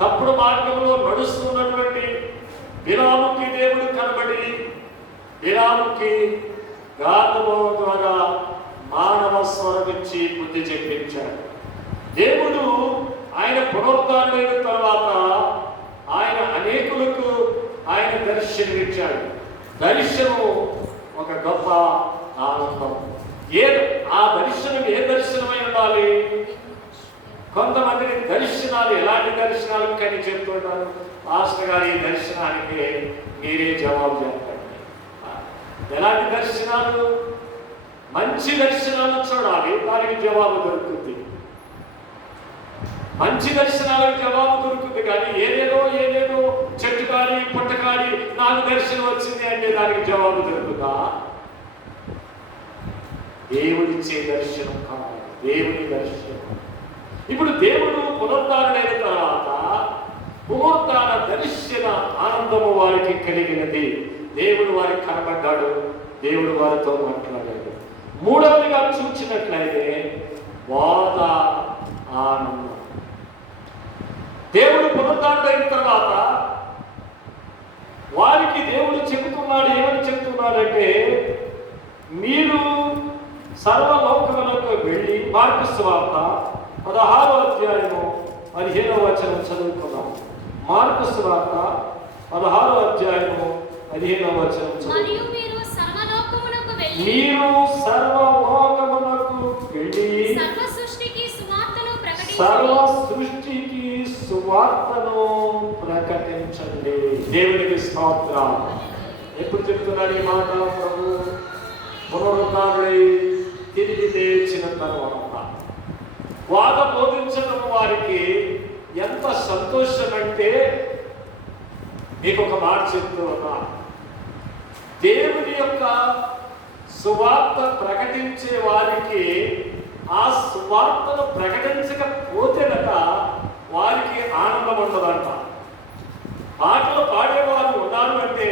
తప్పుడు మార్గంలో నడుస్తున్నటువంటి బిలాముకి దేవుడు కనబడి బిలాముకి గాధము ద్వారా మానవ స్వరమిచ్చి బుద్ధి చెప్పించాడు. దేవుడు ఆయన పునరుద్ధారుడైన తర్వాత ఆయన అనేకులకు ఆయన దర్శనమిచ్చాడు. దర్శనము ఒక గొప్ప ఆనందం. ఆ దర్శనం ఏ దర్శనమై ఉండాలి? కొంతమందికి దర్శనాలు ఎలాంటి దర్శనాలు కానీ చెప్తుంటారు. మాస్టర్ గారు ఈ దర్శనానికి మీరే జవాబు చెప్పండి. ఎలాంటి దర్శనాలు? మంచి దర్శనాలు చూడాలి, దానికి జవాబు దొరుకుతుంది. మంచి దర్శనాలకు జవాబు దొరుకుతుంది. కానీ ఏదేదో చెట్టు కానీ పుట్ట కానీ నాకు దర్శనం వచ్చింది అంటే దానికి జవాబు దొరుకుతుందా? దేవుడిచ్చే దర్శనం కావాలి, దేవుని దర్శనం. ఇప్పుడు దేవుడు పునరుద్ధారుడైన తర్వాత పునరుద్ధాన దర్శన ఆనందము వారికి కలిగినది. దేవుడు వారికి కనబడ్డాడు, దేవుడు వారితో మాట్లాడాడు. మూడవదిగా చూసినట్లయితే వాద ఆనందం. దేవుడు పునరుద్ధారుడైన తర్వాత వారికి దేవుడు చెబుతున్నాడు. ఏమని చెబుతున్నాడంటే, మీరు సర్వలోకములకు వెళ్ళి, మార్కు సువార్త 16వ అధ్యాయము 15వ వచనం చదువుకున్నాం. మార్కు సువార్త 16వ అధ్యాయము 15వ వచనం చదువుకున్నాం. మీరు సర్వలోకమునకు వెళ్ళి సర్వ సృష్టికి సువార్తను ప్రకటించండి. దేవునికి స్తోత్రం. ఎప్పుడు చెప్తున్నాడు ఈ మాట? ప్రభు పునరుద్ధారుడై తిరిగి లేచిన తర్వాత వాద బోధించడం వారికి ఎంత సంతోషం అంటే, మీకు ఒక మాట చెప్తూ ఉన్నా, దేవుని యొక్క సువార్త ప్రకటించే వారికి ఆ సువార్తను ప్రకటించకపోతేనట వారికి ఆనందం ఉండదంట. పాటలు పాడేవారు ఉన్నారు అంటే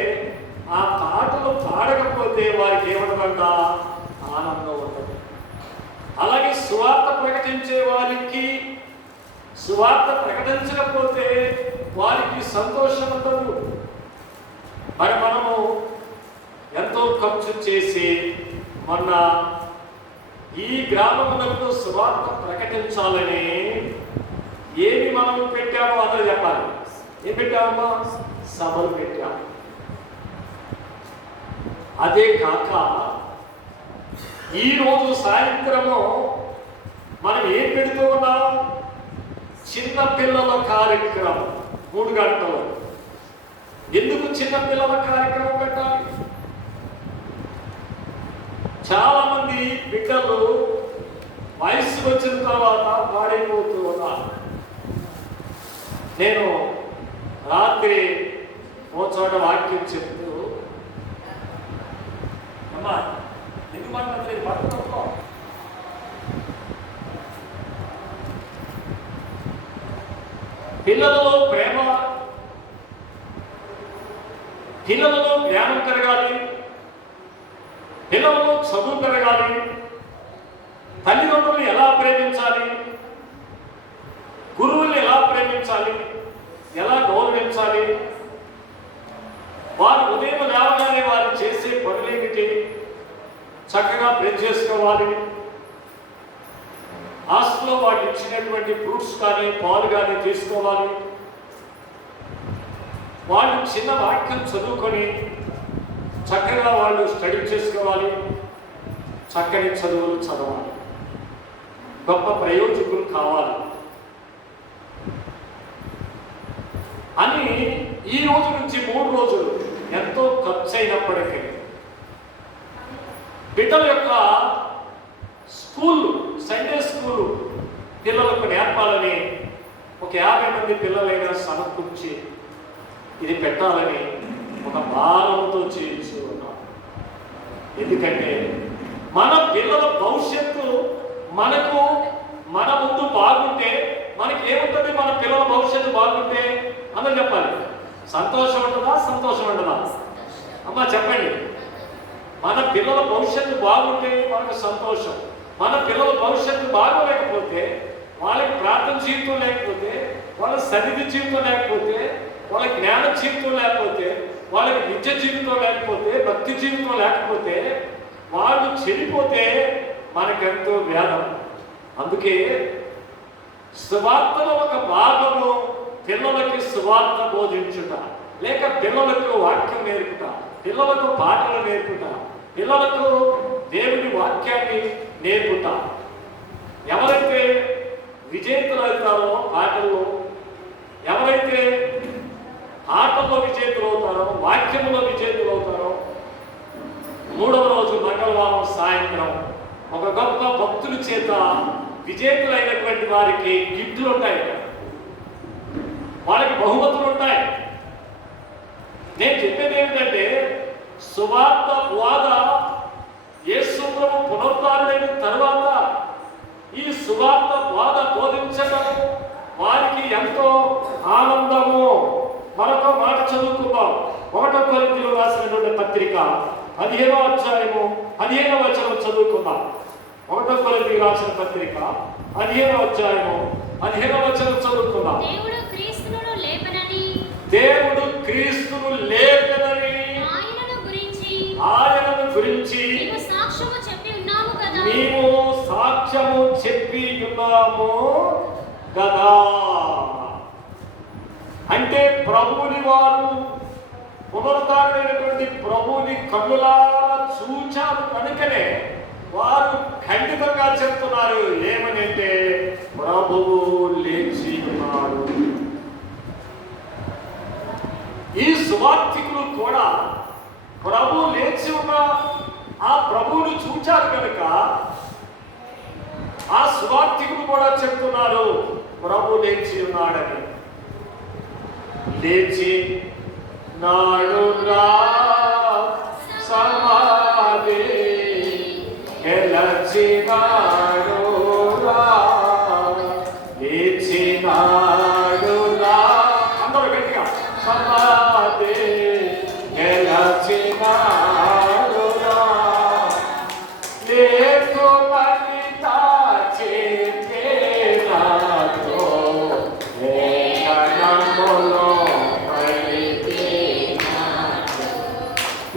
ఆ పాటలు పాడకపోతే వారికి ఏముండదంట? ఆనందం ఉండదు. అలాగే సువార్త ప్రకటించే వారికి సువార్త ప్రకటించకపోతే వారికి సంతోషం ఉండదు. మరి మనము ఎంతో ఖర్చు చేసి మొన్న ఈ గ్రామములకు సువార్త ప్రకటించాలని ఏమి మనం పెట్టామో అదో చెప్పాలి. ఏం పెట్టామమ్మా? సభలు పెట్టాము. అదే కాక ఈరోజు సాయంత్రము మనం ఏం పెడుతూ ఉన్నాం? చిన్న పిల్లల కార్యక్రమం 3 గంటలు. ఎందుకు చిన్న పిల్లల కార్యక్రమం పెట్టాలి? చాలా మంది బిడ్డలు వయసు వచ్చిన తర్వాత పాడైపోతూ ఉన్నారు. నేను రాత్రి ఓ చోట వాక్యం చెప్తూ, అమ్మా ఎందుకు మాట్లాడుతుంది పట్టుకో, పిల్లలలో ప్రేమ, పిల్లలలో జ్ఞానం పెరగాలి, పిల్లలలో చదువు పెరగాలి, తల్లిదండ్రులను ఎలా ప్రేమించాలి, గురువుల్ని ఎలా ప్రేమించాలి, ఎలా గౌరవించాలి, వారు ఉదయం లేవగానే వారు చేసే పనులేమిటి చక్కగా ప్రేమ చేసుకోవాలి, హాస్టల్లో వాళ్ళు ఇచ్చినటువంటి ఫ్రూట్స్ కానీ పాలు కానీ తీసుకోవాలి, వాళ్ళు చిన్న వాక్యం చదువుకొని చక్కగా వాళ్ళు స్టడీ చేసుకోవాలి, చక్కని చదువులు చదవాలి, గొప్ప ప్రయోజకులు కావాలి అని ఈ రోజు నుంచి 3 రోజులు ఎంతో ఖర్చు అయినప్పటికీ బిడ్డల యొక్క స్కూల్, సండే స్కూలు పిల్లలకు నేర్పాలని ఒక 50 మంది పిల్లలైనా సమకూర్చి ఇది పెట్టాలని ఒక భారంతో చేయించు ఉన్నాం. ఎందుకంటే మన పిల్లల భవిష్యత్తు మన ముందు బాగుంటే మనకి ఏముంటుంది? మన పిల్లల భవిష్యత్తు బాగుంటే అందరూ చెప్పాలి, సంతోషం ఉంటుందా? సంతోషం ఉండదా? అమ్మా చెప్పండి. మన పిల్లల భవిష్యత్తు బాగుంటే మనకు సంతోషం, మన పిల్లల భవిష్యత్తు బాగోలేకపోతే వాళ్ళకి ప్రార్థన జీవితం లేకపోతే, వాళ్ళ సన్నిధి జీవితం లేకపోతే, వాళ్ళ జ్ఞాన జీవితం లేకపోతే, వాళ్ళకి విద్య జీవితం లేకపోతే, భక్తి జీవితం లేకపోతే, వాళ్ళు చెడిపోతే మనకెంతో వేదం. అందుకే సువార్తలో ఒక భాగము పిల్లలకి సువార్త బోధించుట, లేక పిల్లలకు వాక్యం నేర్పుట, పిల్లలకు పాటలు నేర్పుట, పిల్లలకు దేవుని వాక్యాన్ని నేర్పుట. ఎవరైతే విజేతలు అవుతారో పాటల్లో, ఎవరైతే ఆటల్లో విజేతలు అవుతారో, వాక్యంలో విజేతలు అవుతారో, మూడవ రోజు మంగళవారం సాయంత్రం ఒక గొప్ప భక్తుల చేత విజేతలైనటువంటి వారికి గిఫ్టులు ఉంటాయి, వాళ్ళకి బహుమతులు ఉంటాయి. నేను చెప్పేది ఏమిటంటే, సువార్త బోధ యేసు ప్రభు పునరుద్ధారుడైన తరువాత ఈ సువార్త బోధ బోధించడం వారికి ఎంతో ఆనందము. మరొక మాట చదువుకుందాం. 1 కొరింథీయులకు రాసినటువంటి పత్రిక 15వ అధ్యాయము 15వ వచనం చదువుకుందాం. 1 కొరింథీయులకు రాసిన పత్రిక 15వ అధ్యాయము 15వ వచనం చదువుకుందాం. దేవుడు క్రీస్తును లేపనని ఆయనను గురించి మేము సాక్ష్యము చెప్పి ఉన్నాము కదా. అంటే ప్రభువుని వారు, పునరుద్ధారుడైనటువంటి ప్రభువుని కన్నులారా చూచారు కనుకనే వారు ఖండితంగా చెప్తున్నారు. ఏమని అంటే, ప్రభువు లేచి ఉన్నాడు. ఈ సువార్థికులు కూడా ప్రభు లేచి ఉన్న ఆ ప్రభువును చూచారు కనుక ఆ సువార్థికులు కూడా చెప్తున్నారు ప్రభు లేచి ఉన్నాడని. లేచి నాడు రా సమాధి గెలచినాడు రా, లేచినాడు రా, అందరూ గట్టిగా సమాధి గెలచినాడు రా, లేకుమని తాచేనాడు లేఖనములో పలికినాడు,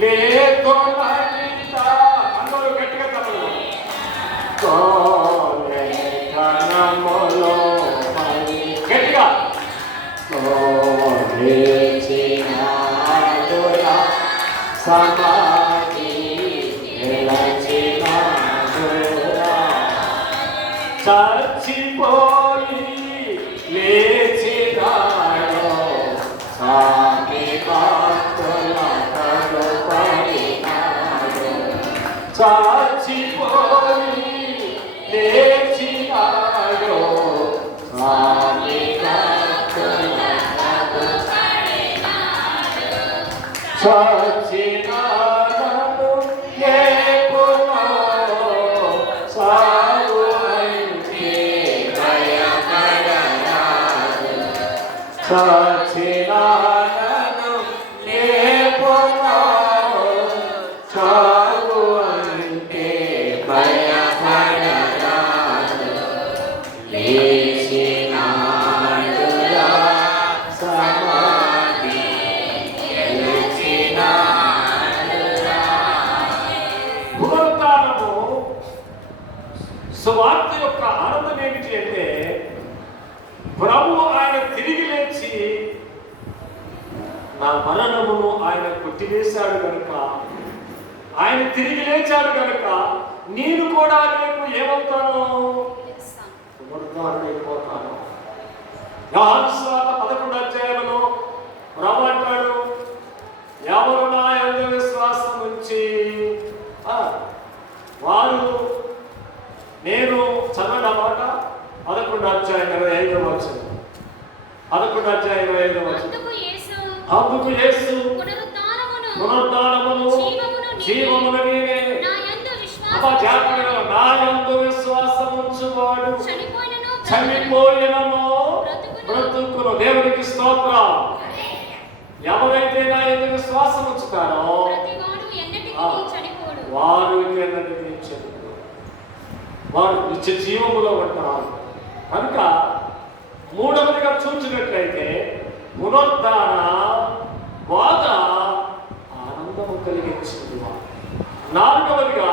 లేకుమని అందరూ గట్టిగా తప్పదు, లేఖనములో గట్టిగా లేచినాడురా సమాధి గెలచినాడురా, చచ్చిపోయి లేచినాడు స్వామి భక్తుల కరుపడినాడు, చచ్చిపోయి లేచినాడు స్వామి భక్తుల కరుపడినాడు, చచ్చినాడు లేకును సాగు అంటే భయపడరాదు, చచ్చినాడు లేకును సాగు అంటే భయపడరాదు, లేచినాడురా సమాధి గెలచినాడురా. పునరుద్ధానము సువార్త యొక్క ఆనందం ఏమిటి అంటే, ప్రభు ఆయన తిరిగి లేచి నా మరణమును ఆయన కొట్టివేశాడు కనుక, ఆయన తిరిగి లేచాడు కనుక నేను కూడా రేపు ఏమవుతాను? పునరుద్ధారుడైపోతాను. యోహాను సువార్త 11వ అధ్యాయంలో ప్రభు అంటాడు, ఎవరు నా యందు విశ్వాసం ఉంచి వారు, నేను చదవండి అన్నమాట 11వ అధ్యాయం 25వ వచనం, 11వ అధ్యాయం 25వ వచనం. అందుకు యేసు పునరుద్ధానమును జీవమును నేనే, నా యందు విశ్వాసం ఉంచువాడు చనిపోయినను బ్రతుకును. దేవునికి స్తోత్రం. ఎవరైతే నా యందు విశ్వాసం ఉంచుతారో వారు ఎన్నటికీ చనిపోరు, వారు నిత్య జీవములో ఉంటారు. కనుక మూడవదిగా చూసినట్లయితే పునరుద్ధాన బాధ ఆనందము కలిగించింది. నాలుగవదిగా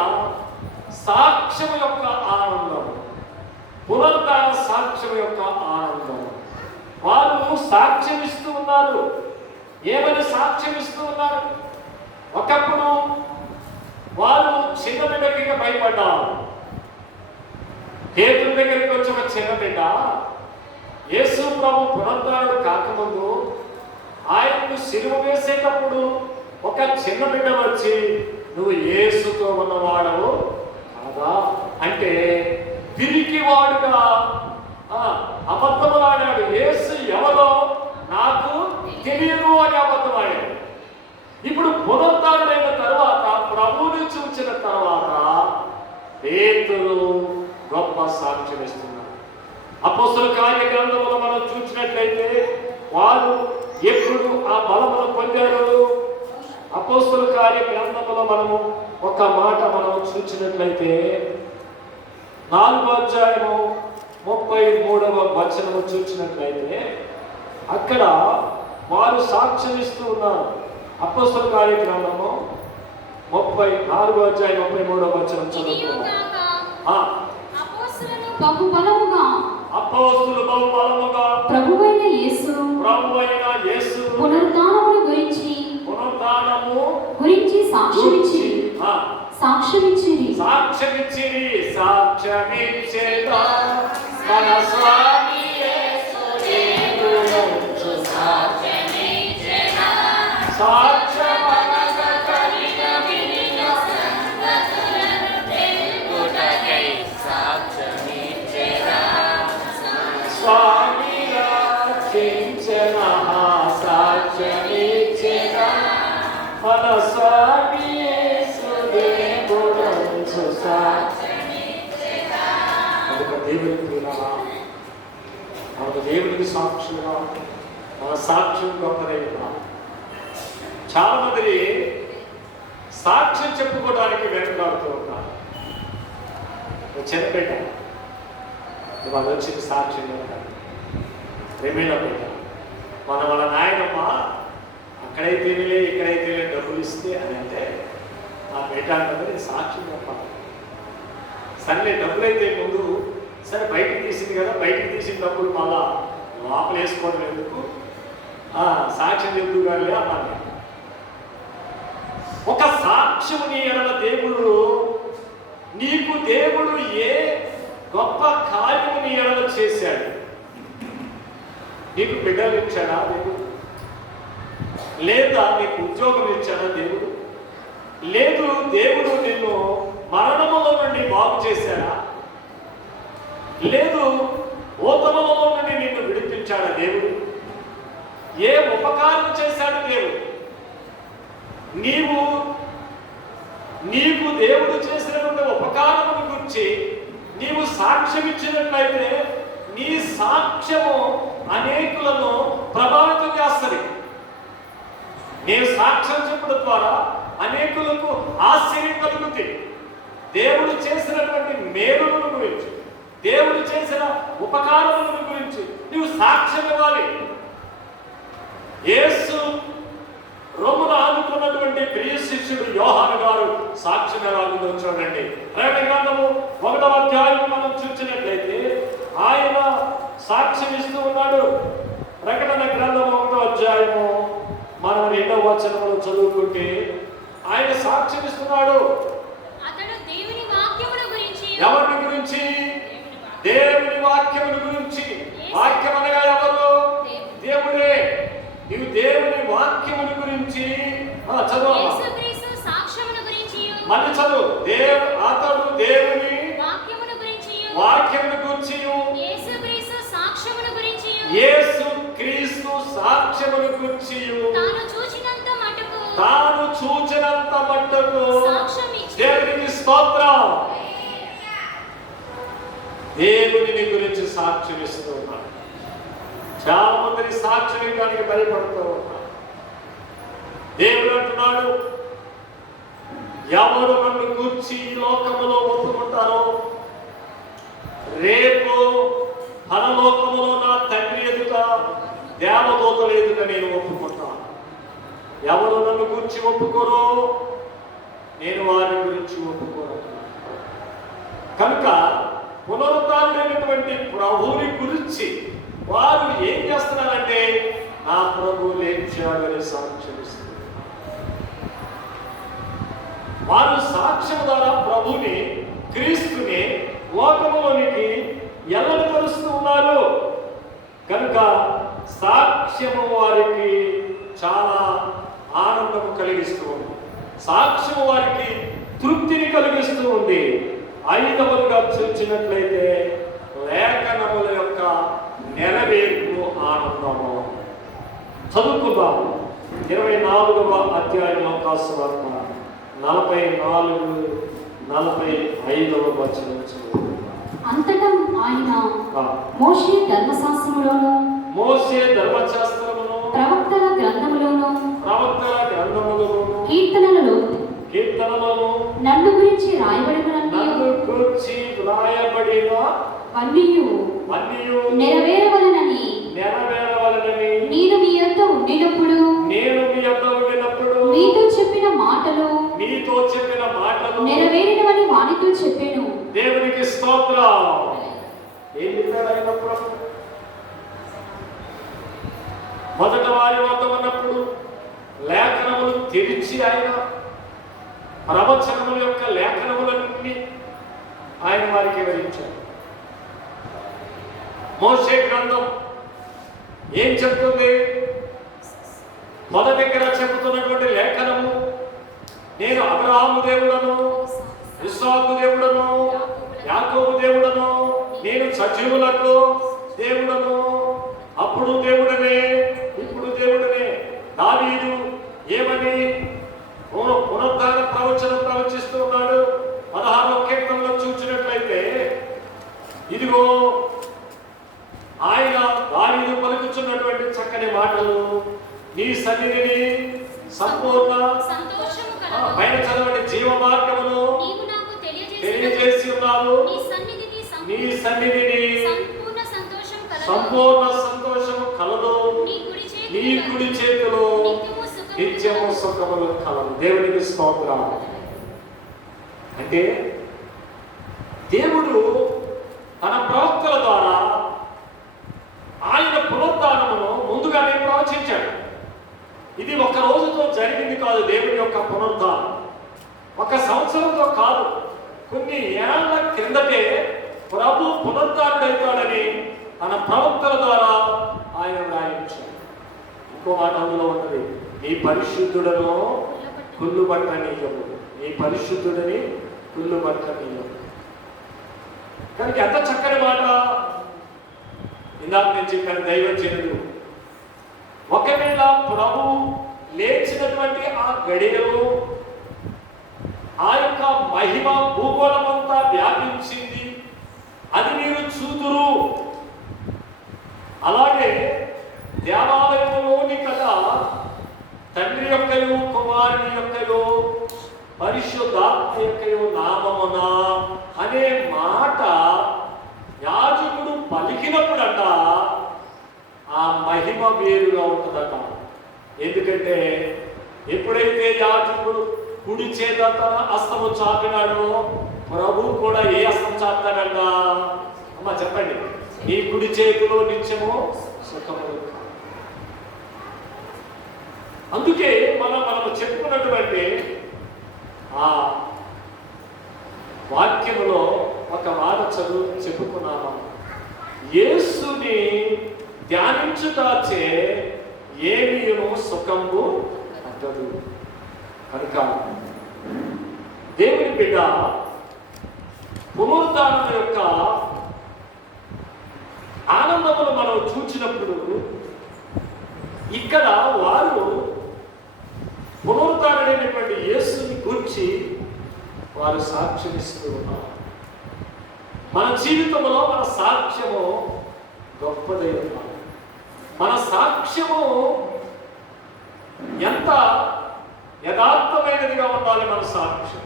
సాక్ష్యం యొక్క ఆనందం. పునరుద్ధాన సాక్ష్యం యొక్క ఆనందం. వారు సాక్ష్యం ఇస్తూ ఉన్నారు. ఏమని సాక్ష్యం ఇస్తూ ఉన్నారు? ఒకప్పుడు వారు చిన్న బిడ్డకి భయపడ్డారు. పేతురు దగ్గరికి వచ్చి ఒక చిన్న బిడ్డ యేసు ప్రభు పునరుద్ధానుడు కాకముందు ఆయనకు సిలువ వేసేటప్పుడు ఒక చిన్న బిడ్డ వచ్చి నువ్వు యేసుతో ఉన్నవాడవు కాదా అంటే పిరికివాడుగా అబద్ధములాడాడు. యేసు ఎవరో నాకు తెలియదు అని అబద్ధమాడాడు. ఇప్పుడు పునరుద్ధానుడైన తర్వాత ప్రభువుని చూచిన తర్వాత పేతురు గొప్ప సాక్ష్యం ఇస్తున్నారు. అపోస్తల కార్యగ్రంథములో మనం చూసినట్లయితే వారు ఎప్పుడు ఆ బలమును పొందారు? అపోస్తల కార్యగ్రంథములో మనము ఒక మాట మనం చూసినట్లయితే 4వ అధ్యాయము 33వ వచనము చూసినట్లయితే అక్కడ వారు సాక్ష్యం ఇస్తూ ఉన్నారు. అపోస్తల కార్యగ్రంథము 34వ అధ్యాయం 33వ వచనం చదువుతున్నాం. అపోస్తలులు బహుబలముగా ప్రభువైన యేసు పునరుద్ధానము గురించి సాక్ష్యమిచ్చిరి. మన స్వామి యేసు దేవుడు స్వామి రక్షించిన సాక్ష్యమిచ్చిన మన స్వామి యేసు దేవుడు దేవుడికి సాక్షులుగా మన సాక్ష్యం గొప్పదైనా. చాలా మంది సాక్ష్యం చెప్పుకోవడానికి వెనుకాడుతూ ఉంటారు. చిన్నపేట వాళ్ళు వచ్చిన సాక్ష్యం రెమేలో పేట వాళ్ళ నాయనమ్మ అక్కడైతేనే ఇక్కడైతే డబ్బులు ఇస్తే అని అంటే ఆ పేట అంటే సాక్ష్యం చెప్పాలి. సరే డబ్బులు అయితే ముందు సరే బయటికి తీసింది కదా, బయటికి తీసిన డబ్బులు మళ్ళా లోపల వేసుకోవడం ఎందుకు, సాక్ష్యం ఎందుకు కానీ అన్నాను. ఒక సాక్ష్యముని ఎడల దేవుడు నీకు దేవుడు ఏ గొప్ప కార్యము నీ ఎడల చేశాడు? నీకు బిడ్డలు ఇచ్చాడా దేవుడు? లేదా నీకు ఉద్యోగం ఇచ్చాడా దేవుడు? లేదు దేవుడు నిన్ను మరణములో నుండి బాగు చేశాడా? లేదు ఓతములో నుండి నిన్ను విడిపించాడా దేవుడు? ఏ ఉపకారం చేశాడు దేవుడు? నీకు దేవుడు చేసినటువంటి ఉపకారమును గురించి నీవు సాక్ష్యం ఇచ్చినట్లయితే నీ సాక్ష్యము అనేకులను ప్రభావితం చేస్తుంది. నేను సాక్ష్యం చెప్పడం ద్వారా అనేకులకు ఆశ్చర్యం కలుగుతుంది. దేవుడు చేసినటువంటి మేలులను గురించి, దేవుడు చేసిన ఉపకారముల గురించి నీవు సాక్ష్యం ఇవ్వాలి. యేసు రొమ్మును ఆదుకున్నటువంటి ప్రియ శిష్యుడు యోహాను గారు సాక్ష్యం ఎలాగుందో చూడండి. ప్రకటన గ్రంథము 1వ అధ్యాయం మనం చూసినట్లయితే ఆయన సాక్ష్యం ఇస్తూ ఉన్నాడు. ప్రకటన గ్రంథము 1వ అధ్యాయము మనం 2వ వచనంలో చదువుకుంటే ఆయన సాక్ష్యం ఇస్తున్నాడు. ఎవరి గురించి? దేవుని వాక్యముని గురించి. వాక్యం అనగా ఎవరు? దేవుడే. నీవు దేవుని వాక్యముని గురించి చదువు. మళ్ళీ చదువు. అతడు దేవుని వాక్యమును గురించి, యేసు క్రీస్తు సాక్ష్యమును గురించి తాను చూచినంత మట్టుకు దేవునికి స్తోత్రం. దేవుని గురించి సాక్ష్యం ఇస్తూ ఉన్నాడు. చాలా మంది సాక్ష్యం ఇవ్వడానికి భయపడుతూ ఉన్నారు. దేవుడు అంటున్నాడు, ఎవరు నన్ను గూర్చి లోకములో ఒప్పుకుంటారో రేపు దేవదూతల ఎదుట నేను ఒప్పుకుంటాను. ఎవరు నన్ను గురించి ఒప్పుకోరో నేను వారి గురించి ఒప్పుకోను. కనుక పునరుద్ధారుడైనటువంటి ప్రభువుని గురించి వారు ఏం చేస్తున్నారంటే నా ప్రభువు లేచాడని సాక్ష్యం ఇస్తున్నారు. వారు సాక్ష్యం ద్వారా ప్రభుని క్రీస్తుని లోకములోనికి ఎల్లనిపరుస్తూ ఉన్నారు. కనుక సాక్ష్యము వారికి చాలా ఆనందము కలిగిస్తూ ఉంది. సాక్ష్యము వారికి తృప్తిని కలిగిస్తూ ఉంది. ఐదవదిగా చూసినట్లయితే లేఖనముల యొక్క నెరవేర్పు ఆనందము. చదువుకుందాము 24వ అధ్యాయంలో కాస్త 44-45 వచనం చదువుకుందాం. అంతటా ఆయన మోషే ధర్మశాస్త్రములోను ప్రవక్తల గ్రంథములోను కీర్తనలలో నన్ను గురించి రాయబడినవన్నీయు నెరవేరవలనని నేను మీ యొద్ద ఉండినప్పుడు మీతో చెప్పిన మాటలు నెరవేరినవని వానితో చెప్పాను. దేవునికి స్తోత్రం. ఏం చెప్పాడు ఆయన? మొదట వారి వద్ద ఉన్నప్పుడు లేఖనములు తెరిచి ఆయన ప్రవచనముల యొక్క లేఖనములన్నీ ఆయన వారికి వివరించారు. మోషే గ్రంథం ఏం చెప్తుంది? మొదటి దగ్గర చెబుతున్నటువంటి లేఖనము, నేను అబ్రహాము దేవుడను, ఇస్సాకు దేవుడను, యాకోబు దేవుడను, నేను సజీవులకు దేవుడను, అప్పుడు దేవుడనే ఇప్పుడు దేవుడనే. దావీదు ఏమని పునరుద్ధాన ప్రవచనం ప్రవచిస్తూ ఉన్నాడు. 16వ కీర్తనలో చూసినట్లయితే ఇదిగో ఆయన దావీదు పలుకుచున్నటువంటి చక్కని మాటలు, నీ సన్నిధిని సంపూర్ణ పైన చదవండి జీవ మార్గమును తెలియజేసి ఉన్నావు. నీ సన్నిధిని సంపూర్ణ సంతోషము కలదు. నీ కుడి చేతిలో నిత్యము సుఖములు కలదు. దేవునికి స్తోత్రం. అంటే దేవుడు తన ప్రవక్తల ద్వారా ఆయన పునరుద్ధానమును ముందుగానే ప్రవచించాడు. ఇది ఒక రోజుతో జరిగింది కాదు. దేవుని యొక్క పునరుద్ధానం 1 సంవత్సరంతో కాదు, కొన్ని ఏళ్ల క్రిందటే ప్రభు పునరుద్ధానుడైతాడని తన ప్రవక్తల ద్వారా ఆయన వ్రాయించాడు. ఇంకో మాట అందులో ఉన్నది, నీ పరిశుద్ధుడను కుళ్ళు పట్టనీయము, నీ పరిశుద్ధుడని కుళ్ళు పట్టనీయము. కనుక ఎంత చక్కని మాట. ఇందాక నేను చెప్పాను, దైవజనుడు ఒకవేళ ప్రభు లేచినటువంటి ఆ గడియలో ఆ యొక్క మహిమ భూగోళమంతా వ్యాపించింది, అది మీరు చూదురు. అలాగే దేవాలయంలోని కదా తండ్రి యొక్కయో కుమారుని యొక్కయో పరిశుద్ధాత్మ యొక్కయో నామమున అనే మాట యాజకుడు పలికినప్పుడట ఆ మహిమ వేరుగా ఉంటుందట. ఎందుకంటే ఎప్పుడైతే యాజకుడు కుడి చేత తన హస్తము చాపినాడో ప్రభు కూడా ఏ హస్తం చాపుతాడంట? అమ్మ చెప్పండి. నీ కుడి చేతిలో నిత్యము సుఖము. అందుకే మనము చెప్పుకున్నటువంటి ఆ వాక్యములో ఒక మాట చెప్పుకున్నాము. యేసుని ధ్యానించుటాచే ఏమీను సుఖము అంటదు. కనుక దేవుని బిడ్డ పునరుద్ధానం యొక్క ఆనందమును మనం చూచినప్పుడు ఇక్కడ వారు పునరుద్ధారుడైనటువంటి యేసుని గురించి వారు సాక్ష్యమిస్తూ ఉన్నారు. మన జీవితంలో మన సాక్ష్యము గొప్పదై ఉన్నారు. మన సాక్ష్యము ఎంత యథార్థమైనదిగా ఉండాలి, మన సాక్ష్యం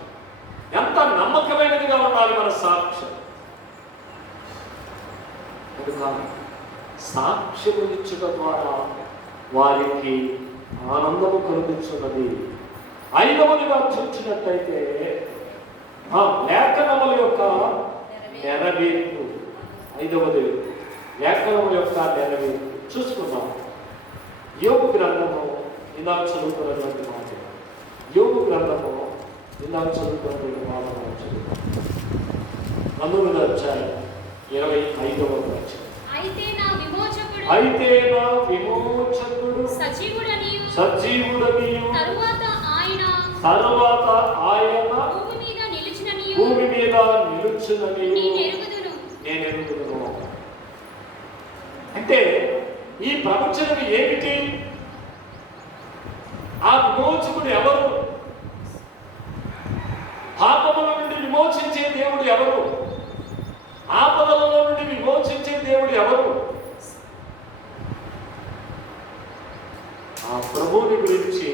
ఎంత నమ్మకమైనదిగా ఉండాలి మన సాక్ష్యం. సాక్ష్యము ఇచ్చుట ద్వారా వారికి ఆనందము కలుగుతున్నది. ఐదవదిగా చూసినట్లయితే లేఖనముల యొక్క నెరవేర్పు. ఐదవది లేఖనముల యొక్క నెరవేర్పు చూసుకుందాం. యోబు గ్రంథము ఇందాక చదువుతున్నటువంటి మాట. యోబు గ్రంథము ఇందాక చదువుతున్నటువంటి మాట మనం చదువుతాం. 9వ అధ్యాయం 25వ వచనం. అయితే నా విమోచకుడు సజీవుడనియు తరువాత ఆయన భూమి మీద నిలుచుననియు నేను ఎరుగుదును. అంటే ఈ ప్రపంచం ఏమిటి? ఆ విమోచకుడు ఎవరు? పాపముల నుండి విమోచించే దేవుడు ఎవరు? ఆపదలలో నుండి విమోచించే దేవుడు ఎవరు? ఆ ప్రభువుని గురించి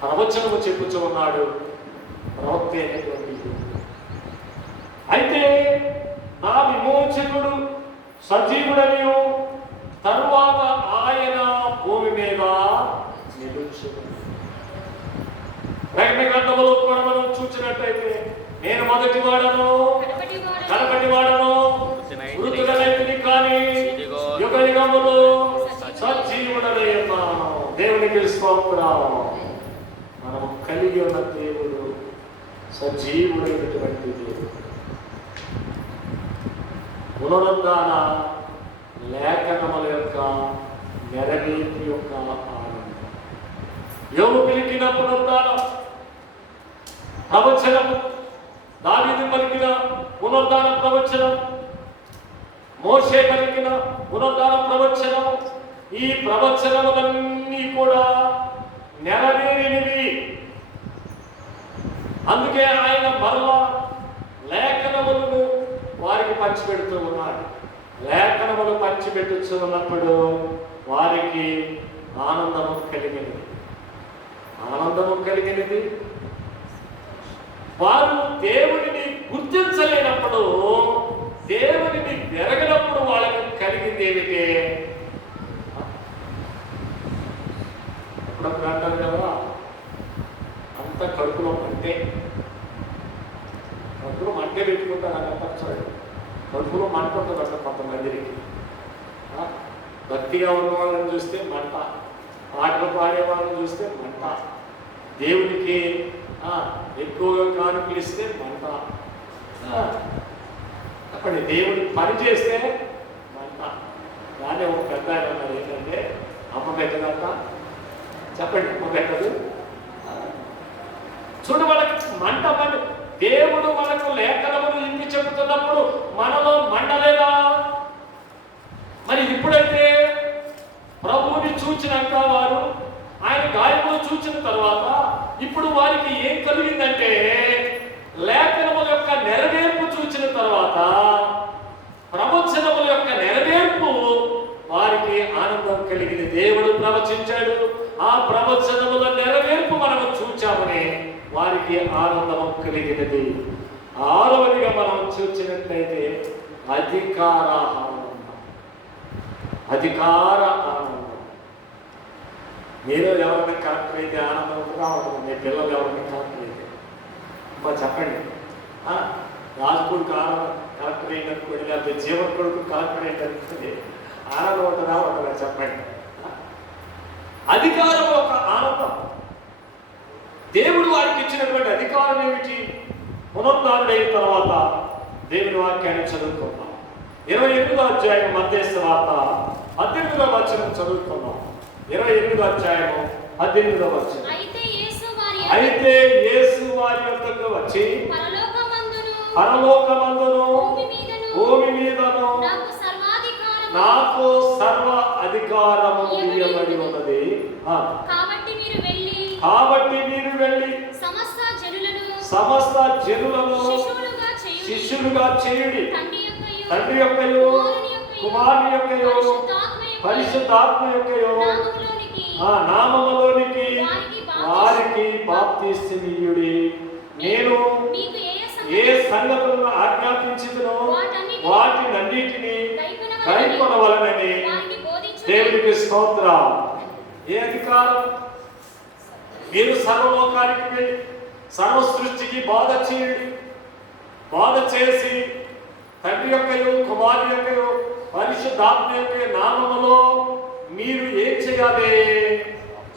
ప్రవచనము చెప్పుచూ ఉన్నాడు ప్రవక్త అయినటువంటి. అయితే నా విమోచకుడు సజీవుడనియు తరువాత ఆయన భూమి మీద నిలుచును. ప్రకటన గ్రంథములో కూడా మనం చూసినట్లయితే నేను మొదటి వాడను కడపటి వాడను మృతుడనైతిని కానీ యుగ యుగములో సజీవుడనై ఉన్నాను. దేవునికి స్తోత్రం. మనము కలిగి ఉన్న దేవుడు సజీవుడైనటువంటి దేవుడు. పునరుద్ధాన లేఖనముల యొక్క నెరవేర్పు యొక్క ఆనందం. యోబు పలికిన పునరుద్ధాన ప్రవచనం, దావీదు పలికిన పునరుద్ధాన ప్రవచనం, మోషే పలికిన పునరుద్ధాన ప్రవచనం, ఈ ప్రవచనములన్నీ కూడా నెరవేరినవి. అందుకే ఆయన మరలా లేఖనములను వారికి పంచిపెడుతూ ఉన్నాడు. లేఖనములు పంచిపెట్టుతూ ఉన్నప్పుడు వారికి ఆనందము కలిగినది. వారు దేవుడిని గుర్తించలేనప్పుడు, దేవుడిని ఎరగనప్పుడు వాళ్ళకి కలిగింది ఏమిటి? అప్పుడప్పుడు అంటారు కదా, అంత కడుపులో మంటే పెట్టుకుంటారు. అనిపించాడు కడుపులో మంట ఉంటుందంట కొంతమందికి. భక్తిగా ఉన్న వాళ్ళని చూస్తే మంట, పాటలు పాడే వాళ్ళని చూస్తే మంట, దేవునికి ఎక్కువగా కానుకలు ఇస్తే మంట, అక్కడ దేవుని పని చేస్తే మంట. కానీ ఒక పెద్ద ఆయన ఉన్నారు, ఏంటంటే అమ్మ పెట్టదంట. చెప్పండి, అమ్మ పెట్టదు. చూడు, వాళ్ళకి మంట. దేవుడు మనకు లేఖనములు ఇన్ని చెబుతున్నప్పుడు మనలో మండలేదా? మరి ఇప్పుడైతే ప్రభువుని చూచినాక వారు ఆయన గాయములు చూచిన తర్వాత ఇప్పుడు వారికి ఏం కలిగిందంటే, లేఖనముల యొక్క నెరవేర్పు చూచిన తర్వాత, ప్రవచనముల యొక్క నెరవేర్పు వారికి ఆనందం కలిగింది. దేవుడు ప్రవచించాడు, ఆ ప్రవచనముల నెరవేర్పు మనము చూచామని వారికి ఆనందం కలిగినది. ఆరవదిగా మనం చూసినట్లయితే అధికార ఆనందం. మీరు ఎవరైనా కలెక్టర్ అయితే ఆనందం ఉంటుంది. మీ పిల్లలు ఎవరైనా కలెక్టర్ అయితే చెప్పండి. రాజుకొడుకు కలెక్టర్ అయినట్టుకోండి, లేకపోతే జీవన కొడుకు కలెక్టర్ అయినట్టుకోండి, ఆనందం ఉంటుందా? చెప్పండి. అధికారం ఒక ఆనందం. దేవుడు వారికి ఇచ్చినటువంటి అధికారం ఏమిటి? పునరుద్ధారుడైన తర్వాత దేవుని వాక్యాన్ని చదువుకుందాం. 28వ అధ్యాయం మత్తయి సువార్త 18వ వచనం చదువుకుందాం. 28వ అధ్యాయము 18వ వచనం. అయితే యేసు వారి వద్దకు వచ్చి పరలోకమందును భూమి మీదను నాకు సర్వ అధికారము ఇవ్వబడి ఉన్నది. కాబట్టి మీరు వెళ్ళి సమస్త జనులను శిష్యులుగా చేయుడి. తండ్రి యొక్కయు కుమారుని యొక్కయు పరిశుద్ధాత్మ యొక్కయు నామములోనికి వారికి బాప్తిస్మమియ్యుడి. నేను ఏ సంగతులను ఆజ్ఞాపించితునో వాటినన్నిటిని కైకొనవలనని వారికి బోధించుడి. దేవునికి స్తోత్రం. ఏ అధికారం? మీరు సర్వలోకానికి వెళ్ళి సర్వ సృష్టికి బోధ చేయండి. బోధ చేసి తండ్రి యొక్కయు కుమారుని యొక్కయు పరిశుద్ధాత్మ యొక్క నామములో మీరు ఏం చేయాలి?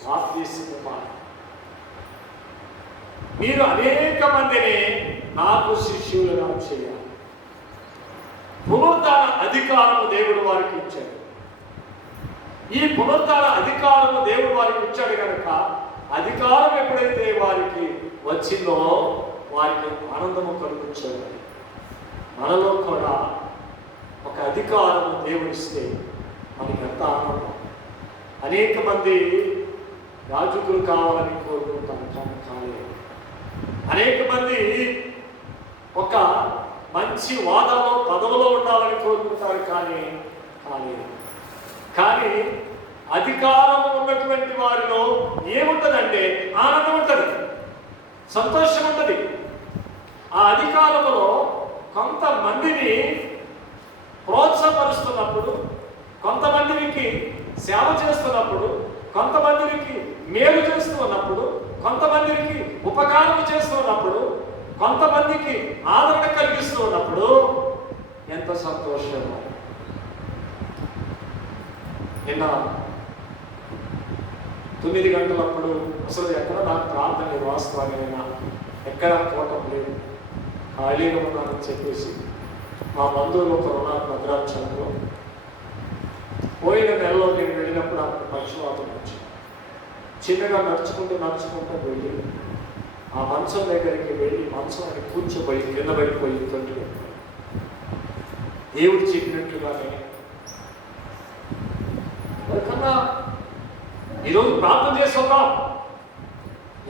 బాప్తిస్మం. మీరు అనేక మందిని నాకు శిష్యులుగా చేయాలి. పునరుద్ధాన అధికారము దేవుడు వారికి ఇచ్చాడు. ఈ పునరుద్ధాన అధికారము దేవుడు వారికి ఇచ్చాడు కనుక అధికారం ఎప్పుడైతే వారికి వచ్చిందో వారికి ఆనందము కలుగుతుంది. మనలో కూడా ఒక అధికారము దేవుడిస్తే మనకి ఎంత ఆనందం. అనేక మంది రాజుకులు కావాలని కోరుకుంటారు, కానీ కాలేదు. అనేక మంది ఒక మంచి వాదాలో పదవిలో ఉండాలని కోరుకుంటారు, కానీ కాలేదు. కానీ అధికారం ఉన్నటువంటి వారిలో ఏముంటదంటే ఆనందం ఉంటుంది, సంతోషం ఉంటుంది. ఆ అధికారంలో కొంతమందిని ప్రోత్సాహపరుస్తున్నప్పుడు, కొంతమందికి సేవ చేస్తున్నప్పుడు, కొంతమందికి మేలు చేస్తూ ఉన్నప్పుడు, కొంతమందికి ఉపకారం చేస్తూ ఉన్నప్పుడు, కొంతమందికి ఆదరణ కలిగిస్తూ ఉన్నప్పుడు ఎంత సంతోషం. నిన్న 9 గంటలప్పుడు అసలు ఎక్కడ నాకు ప్రార్థన లేదు, వాస్తవాన్ని ఎక్కడ కోటం లేదు, ఖాళీగా ఉన్నానని చెప్పేసి మా బంధువులు ఒకరు ఉన్నారు భద్రాచలంలో. పోయిన నెలలో నేను వెళ్ళినప్పుడు అక్కడ పక్షవాతం వచ్చింది. చిన్నగా నడుచుకుంటూ వెళ్ళి ఆ మంచం దగ్గరికి వెళ్ళి మంచం అని కూర్చోబడి కింద పడిపోయి తొంటి దేవుడు చెప్పినట్లుగానే ఎవరికన్నా ఈరోజు ప్రార్థన చేస్తుందాం,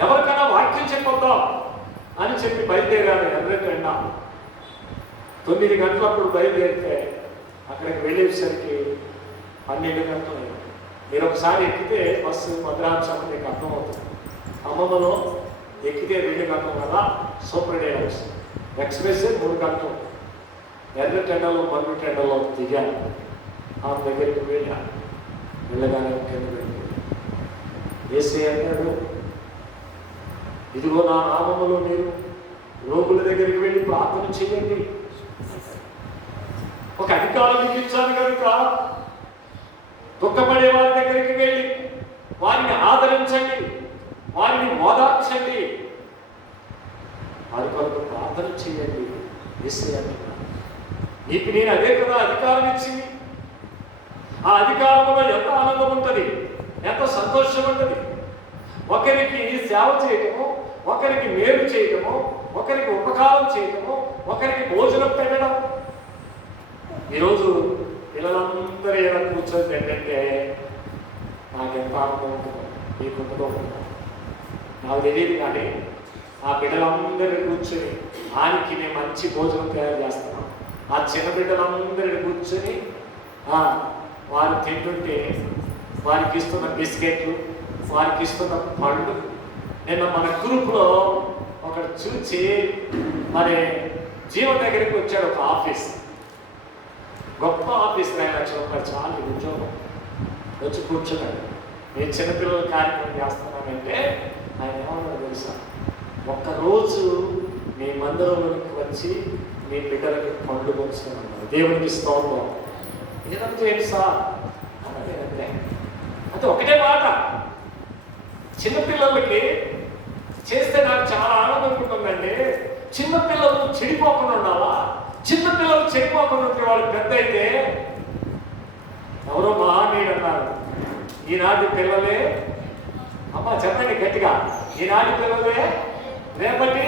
ఎవరికైనా వాక్యం చెప్పొద్దాం అని చెప్పి బయలుదేరాను. ఎర్రటెండా 9 గంటలప్పుడు బయలుదేరితే అక్కడికి వెళ్ళేసరికి 12 గంటలు. మీరు ఒకసారి ఎక్కితే బస్సు భద్రాచలం మీకు అర్థమవుతుంది. ఖమ్మంలో ఎక్కితే 2 గంటలు కదా, సూపర్ డీలక్స్ ఎక్స్ప్రెస్ 3 గంటలు. ఎర్రటెండలో మర్రిటెండలో దిగాను. ఆ దగ్గరికి వెళ్ళగానే కింద వెళ్ళి ఏసీ అన్నాడు, ఇదిగో నా నామములో మీరు రోగుల దగ్గరికి వెళ్ళి ప్రార్థన చేయండి. ఒక అధికారం ఇచ్చాను కనుక దుఃఖపడే వారి దగ్గరికి వెళ్ళి వారిని ఆదరించండి, వారిని ఓదార్చండి, వారి కొరకు ప్రార్థన చేయండి. ఏసీ అన్నాడు, నీకు నేను అదే కదా అధికారం ఇచ్చింది. ఆ అధికారంలో ఎంత ఆనందం ఉంటుంది, ఎంత సంతోషం ఉంటుంది. ఒకరికి సేవ చేయటము, ఒకరికి మేలు చేయటము, ఒకరికి ఉపకారం చేయటము, ఒకరికి భోజనం పెట్టడం. ఈరోజు పిల్లలందరూ ఏదో కూర్చొని ఏంటంటే నాకెంత ఆనందం ఉంటుందో మీకుంటుందో నాకు తెలియదు. కానీ ఆ బిడ్డలందరినీ కూర్చొని ఆయనకి నేను మంచి భోజనం తయారు చేస్తున్నాను. ఆ చిన్న బిడ్డలందరినీ కూర్చొని వారు తింటుంటే వారికి ఇస్తున్న బిస్కెట్లు, వారికి ఇస్తున్న పళ్ళు. నిన్న మన గ్రూప్లో ఒకడు చూచి మరి జీవన్ దగ్గరికి వచ్చాడు. ఒక ఆఫీస్, గొప్ప ఆఫీస్, 2 లక్షల రూపాయలు చాలు ఉద్యోగం. వచ్చి కూర్చున్నాడు. నేను చిన్నపిల్లల కార్యక్రమం చేస్తున్నానంటే ఆయన ఏమన్నాడు తెలుసా, ఒక్కరోజు మీ మందిరంలోకి వచ్చి మీ బిడ్డలకి పండు పంచుతున్నాను, దేవునికి స్తోత్రం. ఏదంతా ఏంటి సార్ అంటే అంటే ఒకటే మాట, చిన్నపిల్లలకి చేస్తే నాకు చాలా ఆనందం ఉంటుందండి. చిన్నపిల్లలు చెడిపోకుండా ఉండాలా? చిన్నపిల్లలు చెడిపోకుండా ఉంటే వాళ్ళు పెద్ద అయితే ఎవరో మహానీయుడు అన్నారు, ఈనాటి పిల్లలే, అమ్మ చెప్పండి గట్టిగా, ఈనాటి పిల్లలే రేపటి.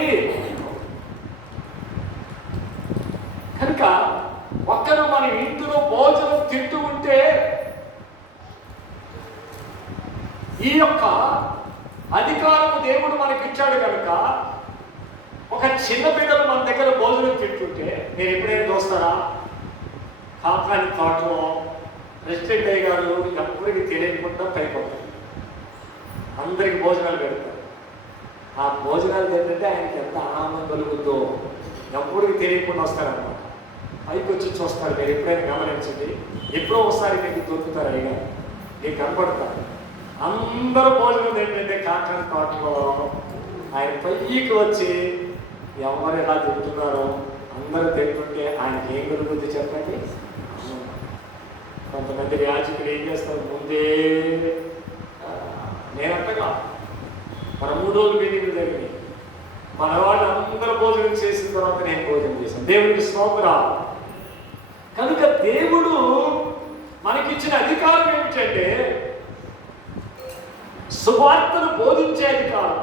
కనుక ఒక్కరు మన ఇంటిలో భోజనం తింటూ ఉంటే ఈ యొక్క అధికారము దేవుడు మనకి ఇచ్చాడు కనుక ఒక చిన్న బిడ్డలు మన దగ్గర భోజనం తింటుంటే నేను ఎప్పుడైనా చూస్తారా? కాకాని తోటలో ప్రెసిడెంట్ అయ్యారు, ఎప్పటికీ తెలియకుండా పైపోతారు, అందరికి భోజనాలు పెడతారు. ఆ భోజనాలు ఏంటంటే ఆయనకి ఎంత ఆనందం కలుగుతుందో ఎప్పటికీ తెలియకుండా వస్తారన్నమాట. పైకి వచ్చి చూస్తారు. మీరు ఎప్పుడైనా గమనించండి, ఎప్పుడో ఒకసారి మీకు దొరుకుతారు, అయినా మీకు కనపడతారు. అందరూ భోజనం ఏంటంటే కాకర తోటలో ఆయన పైకి వచ్చి ఎవరు ఎలా తింటున్నారో అందరూ తింటుంటే ఆయనకి ఏం కలుగుతుంది చెప్పండి. కొంతమంది యాజకులు ఏం చేస్తారు, ముందే నేనంతగా మన 3 రోజులు మీటింగ్ జరిగింది, మన వాళ్ళు అందరూ భోజనం చేసిన తర్వాత నేను భోజనం చేశాను. దేవుడికి స్తోత్రం. కనుక దేవుడు మనకిచ్చిన అధికారం ఏమిటంటే సువార్తను బోధించే అధికారం.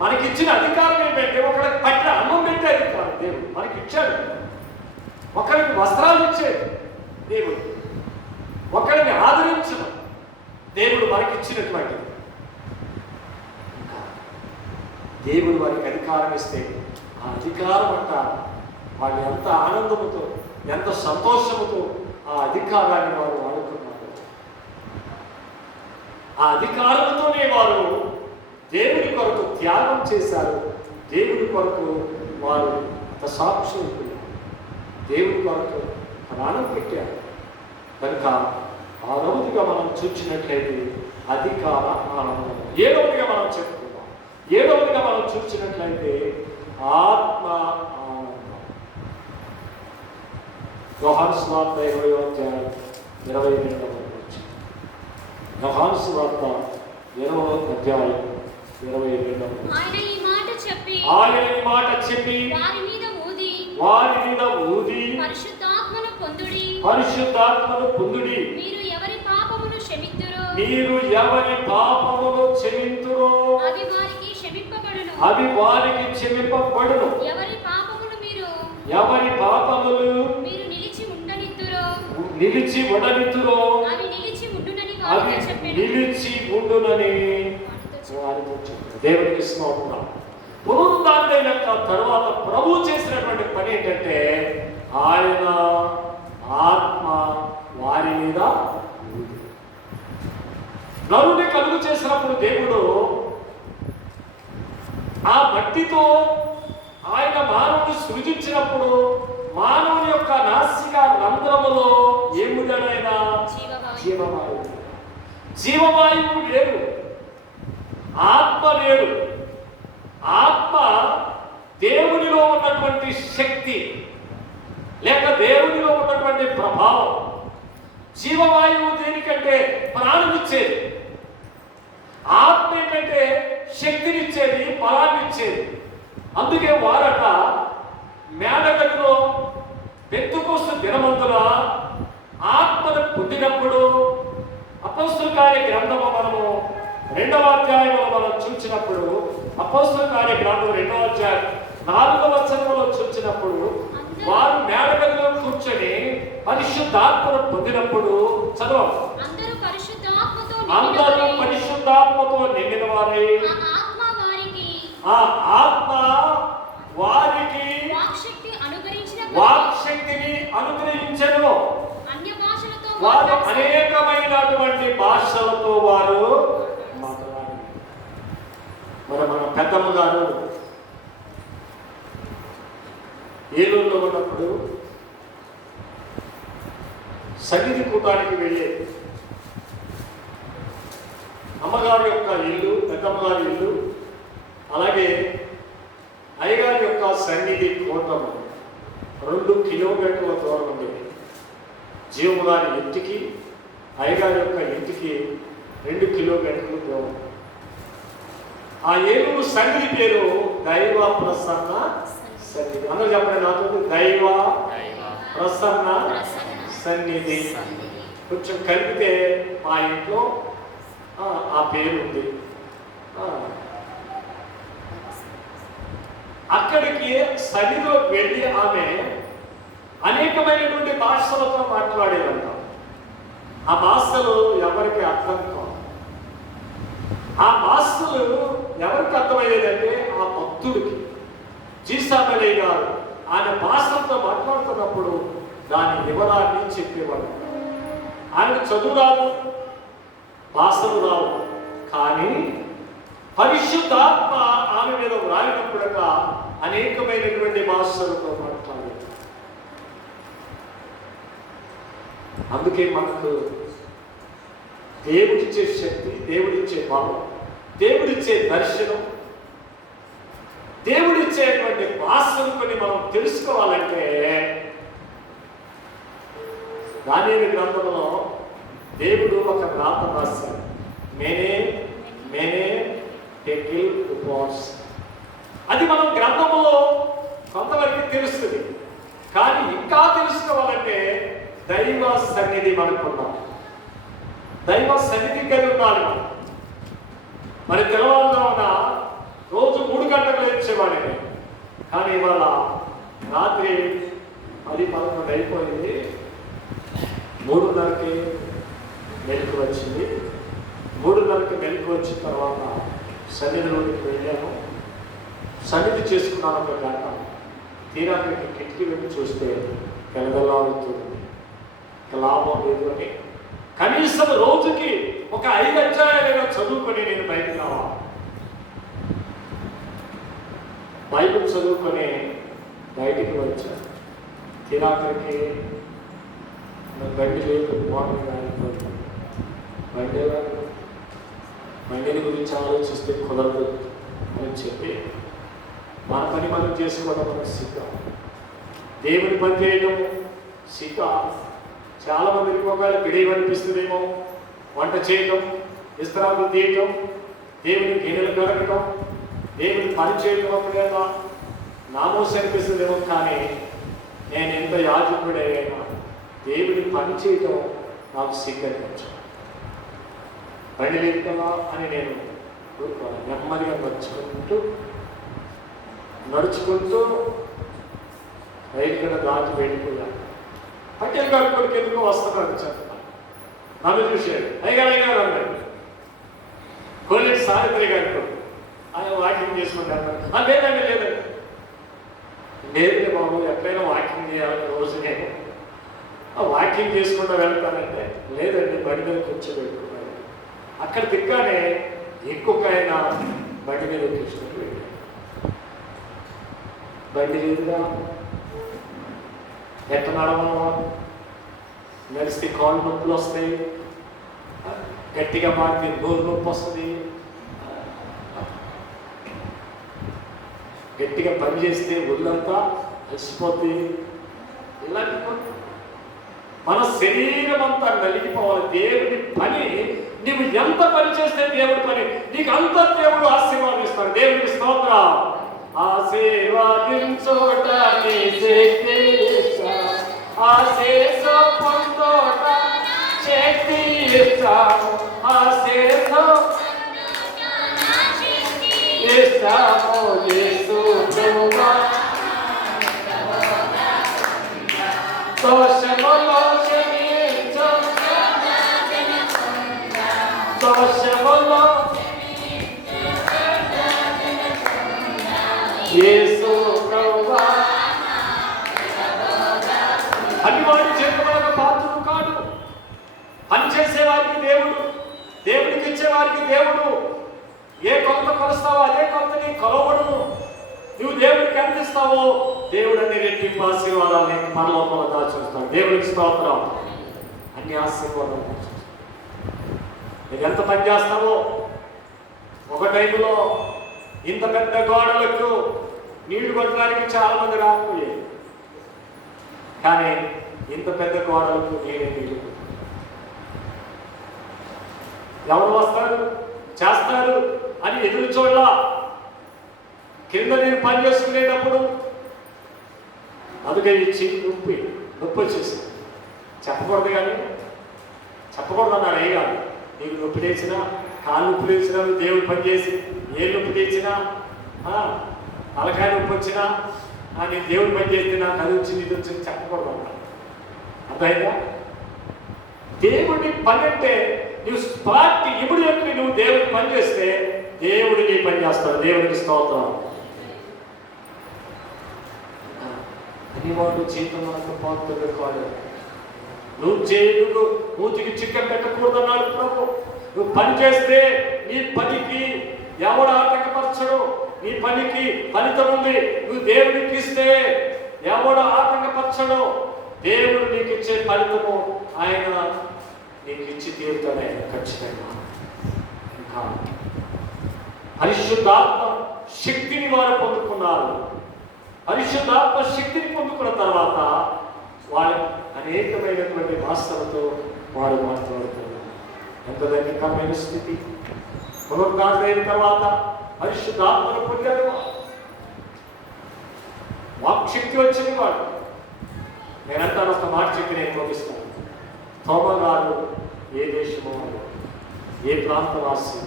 మనకిచ్చిన అధికారం ఏంటంటే ఒకరికి పట్టిన అన్నం పెట్టే అధికారం దేవుడు మనకి ఇచ్చాడు. ఒకరికి వస్త్రాలు ఇచ్చేది దేవుడు, ఒకరిని ఆదరించడం దేవుడు మనకిచ్చినటువంటిది. దేవుడు వారికి అధికారం ఇస్తే ఆ అధికారం అంట వాళ్ళు ఎంత ఆనందముతో ఎంత సంతోషముతో ఆ అధికారాన్ని వారు వాడుతున్నారు. ఆ అధికారంతోనే వారు దేవుని కొరకు త్యాగం చేశారు. దేవుని కొరకు వారు అంత సాక్షులు, దేవుని కొరకు ప్రాణం పెట్టారు. కనుక 6వదిగా మనం చూచినట్లయితే అధికార ఆనందం. 7వదిగా మనం చెప్పుకుందాం. 7వదిగా మనం చూసినట్లయితే ఆత్మ ఆనందం. యోహాను సువార్త 20వ అధ్యాయం 22వ వచనం. యోహాను సువార్త 20వ అధ్యాయం 22వ వచనం. ఆయన ఈ మాట చెప్పి వారి మీద ఊది పరిశుద్ధాత్మను పొందుడి. మీరు ఎవరి పాపమును క్షమింతురో అవి వారికి క్షమింపబడును. ఎవరి పాపములు మీరు నిలిచి ఉండనిత్తురో అవి నిలిచి ఉండునని వారితో చెప్పారు. దేవునికి స్తోత్రం. పునరుద్ధానుడైన తర్వాత ప్రభు చేసినటువంటి పని ఏంటంటే ఆయన ఆత్మ వారి మీద నరుని కలుగు చేసినప్పుడు దేవుడు ఆ మట్టితో ఆయన మానవుని సృజించినప్పుడు మానవుని యొక్క నాసిక రంధ్రములో ఏముడనైనా జీవవాయువు. జీవవాయువు లేడు, ఆత్మ లేడు. ఆత్మ దేవునిలో ఉన్నటువంటి శక్తి లేక దేవునిలో ఉన్నటువంటి ప్రభావం. జీవవాయువు దేనికంటే ప్రాణమిచ్చేది, ఆత్మ ఏంటంటే శక్తినిచ్చేది, బలాన్నిచ్చేది. అందుకే వారట మేడగదిలో పెంతెకోస్తు దినమందున ఆత్మను పొందినప్పుడు అపోస్తలుల కార్య గ్రంథము మనము 2వ అధ్యాయంలో మనం చూసినప్పుడు అపోస్తలుల కార్య గ్రంథం 2వ అధ్యాయం 4వ వచనంలో చూసినప్పుడు వారు మేడగదిలో కూర్చొని పరిశుద్ధాత్మను పొందినప్పుడు చదవండి. అందరూ పరిశుద్ధాత్మతో నిండిన వారై ఆ ఆత్మ వారికి వాక్శక్తిని అనుగ్రహించెను. వారు అనేకమైనటువంటి భాషలతో వారు మాట్లాడారు. మన పెద్దమ్మ గారు ఏలూరులో ఉన్నప్పుడు సన్నిధి కూటానికి వెళ్ళేది. అమ్మగారి యొక్క ఇల్లు, పెద్దమ్మగారి ఇల్లు, అలాగే అయ్యగారి యొక్క సన్నిధి కూటము 2 కిలోమీటర్ల దూరం ఉండేది. జీవము గారి ఇంటికి అయ్యగారి యొక్క ఇంటికి 2 కిలోమీటర్ల దూరం. ఆ ఏలూరు సన్నిధి పేరు దైవ ప్రసన్న సన్నిధి. అందరూ చెప్పండి నాతో, దైవ ప్రసన్న సన్నిధి. కొంచెం కలిపితే మా ఇంట్లో ఆ పేరు ఉంది. అక్కడికి సన్నిధిలోకి వెళ్ళి ఆమె అనేకమైనటువంటి భాషలతో మాట్లాడేదంట. ఆ భాషలు ఎవరికి అర్థం కాదు. ఆ భాషలు ఎవరికి అర్థమయ్యేదంటే ఆ భక్తుడికి. జీసామలయ్య గారు ఆయన భాషలతో మాట్లాడుతున్నప్పుడు దాని వివరాన్ని చెప్పేవాడు. ఆయన చదువు రాదు, భాషలు రావు, కానీ పరిశుద్ధాత్మ ఆమె మీద వ్రాయినప్పుడక అనేకమైనటువంటి భాషలతో మాట్లాడారు. అందుకే మనకు దేవుడిచ్చే శక్తి, దేవుడిచ్చే బలం, దేవుడిచ్చే దర్శనం, దేవుడిచ్చేటువంటి భాషను కొన్ని మనం తెలుసుకోవాలంటే దానియేలు గ్రంథంలో దేవుడు ఒక ప్రార్థన రాశాడు. మేనే టెకిల్ ఉపవాస్. అది మనం గ్రంథంలో కొంతవరకు తెలుస్తుంది. కానీ ఇంకా తెలుసుకోవాలంటే దైవ సన్నిధి మనకున్నాం. దైవ సన్నిధి కలిగి ఉండాలి. మరి తెల్లవారుజామున రోజు 3 గంటలకు లేచేవాడిని. కానీ ఇవాళ రాత్రి 10-11 అయిపోయింది. 3:30కి మెలకు వచ్చింది. 3:30కి మెలకు వచ్చిన తర్వాత సన్నిధిలోకి వెళ్ళాను. సన్నిధి చేసుకున్నాను ఒక గంట. తీరానికి కిటికీ వెళ్ళి చూస్తే వెలగలాడుతుంది. లాభం లేదు అని కనీసం రోజుకి ఒక 5 అధ్యాయాలు చదువుకొని నేను బయటకు రావాలి. బైబిల్ చదువుకొని బయటికి వచ్చాను. తీరానికి బండి లేదు. మార్నింగ్ బండిని గురించి ఆలోచిస్తే కుదరదు అని చెప్పి మన పని మనం చేసుకోవడం మనకు సిద్ధ. దేవుని పని చేయడం సిద్ధ. చాలా మందికి ఒకవేళ బిడేమనిపిస్తుందేమో. వంట చేయటం, విస్తరాకులు తీయటం, దేవుని గిన్నెలు కడగటం, దేవుని పని చేయటం అప్పుడేమో నామోస్ అనిపిస్తుందేమో. కానీ నేను ఎంత యాజకుడైనా దేవుని పని చేయటం నాకు సిగ్గనిపించు. బండి లేదు కదా అని నేను నెమ్మదిగా నడుచుకుంటూ రైలు కూడా దాటి వెళ్ళిపోయాను. పట్టెలు కడుపుడికి ఎందుకు వస్తున్నాడు చెప్తాను. నన్ను చూశాడు. అయ్యారు అన్నాడు. కోలేటి సావిత్రి గారు ఆయన వాకింగ్ చేసుకుంటారు. లేదండి లేదండి బాబు, ఎప్పుడైనా వాకింగ్ చేయాలని రోజు నేను వాకింగ్ చేసుకుంటూ వెళ్తానంటే లేదండి బండి మీద కూర్చోబెట్టుకున్నాను. అక్కడ దిగ్గానే ఇంకొక ఆయన బండి మీద కూర్చుని వెళ్ళాడు. బండి లేదుగా, ఎట్ట నడవాలా, నడిస్తే కాళ్ళు నొప్పులు వస్తాయి, గట్టిగా మారితే నోరు నొప్పి వస్తుంది, గట్టిగా పని చేస్తే ఒళ్ళంతా అలసిపోతుంది. ఇలాంటి మన శరీరం అంతా నలిగిపోవాలి. దేవుడి పని నీవు ఎంత పని చేస్తే దేవుడి పని నీకు అంత దేవుడు ఆశీర్వాదిస్తాడు. దేవుడికి స్తోత్రం. ఆశీర్వాదించోట నీ శక్తి ఆశీర్వాదం పొందోట శక్తి ఇస్తాము. ఆశీర్వాదం ఇస్తాము యేసు ప్రభువా. దోషములో క్షమించు, దోషములో యేసు ప్రభువా. పనివాడి చేతులకు పాత్రుడు కాడు. పని చేసేవారికి దేవుడు, దేవుడికి ఇచ్చేవారికి దేవుడు. ఏ కొలత కొలుస్తావో అదే కొలత నీ కొలవడు. నువ్వు దేవుడికి అందిస్తావో దేవుడు అన్ని రెట్టింపు ఆశీర్వాదాన్ని పరలోకంలో దాచుస్తాడు. దేవుడికి స్తోత్రం. అన్ని ఆశీర్వాదాలు నువ్వు ఎంత పని చేస్తావో. ఒక టైంలో ఇంత పెద్ద గోడలకు నీళ్లు కొట్టడానికి చాలా మంది రాకపోయాయి. కానీ ఇంత పెద్ద గోడలకు నేనే నీళ్లు. ఎవరు వస్తారు చేస్తారు అని ఎదురు చూడాల. కింద నేను పని చేసుకునేటప్పుడు అందుకే ఇచ్చి నొప్పి వచ్చేసి చెప్పకూడదు. కానీ చెప్పకూడదు అన్నారు. ఏ కాదు, నీకు నొప్పి తెచ్చినా, కాలు నొప్పి తెచ్చినా, దేవుడు పని చేసి ఏ నొప్పి తెచ్చినా, తలకాయ నొప్పి వచ్చినా, నేను దేవుడు పని చేస్తే నాకు అది వచ్చింది ఇది వచ్చింది చెప్పకూడదు అన్నారు. అర్థమైందా? దేవుడి పని అంటే నువ్వు స్పార్ట్ ఇమ్మీడియట్లీ నువ్వు దేవుడి పని చేస్తే దేవుడు నీ పని చేస్తాడు. దేవుడికి స్తోత్రం. అని వాడు జీవితంలో పాత్రలు కాదు. నువ్వు చేయకు, మూతికి చికెన్ పెట్టకూడదు అన్నాడు ప్రభు. నువ్వు పని చేస్తే నీ పనికి ఎవడు ఆటంకపరచడు. నీ పనికి ఫలితం ఉంది. నువ్వు దేవుడికి ఇస్తే ఎవడు ఆటంకపరచడు. దేవుడు నీకు ఇచ్చే ఫలితము ఆయన నీకు ఇచ్చి తీరుతాడు ఆయన ఖచ్చితంగా. ఇంకా పరిశుద్ధాత్మ శక్తిని వారు పొందుకున్నారు. పరిశుద్ధాత్మ శక్తిని పొందుకున్న తర్వాత వారు అనేకమైనటువంటి భాషలతో వారు మాట్లాడుతున్నారు. ఎంత దైవికమైన స్థితి! పునరుద్ధారణ తర్వాత పరిశుద్ధాత్మను పొందారు. వాక్శక్తి వచ్చింది వాడు. నేనంటాను, ఒక మాట చెప్పి నేను ముగిస్తాను. తోమా గారు ఏ దేశమో, ఏ ప్రాంతవాసి,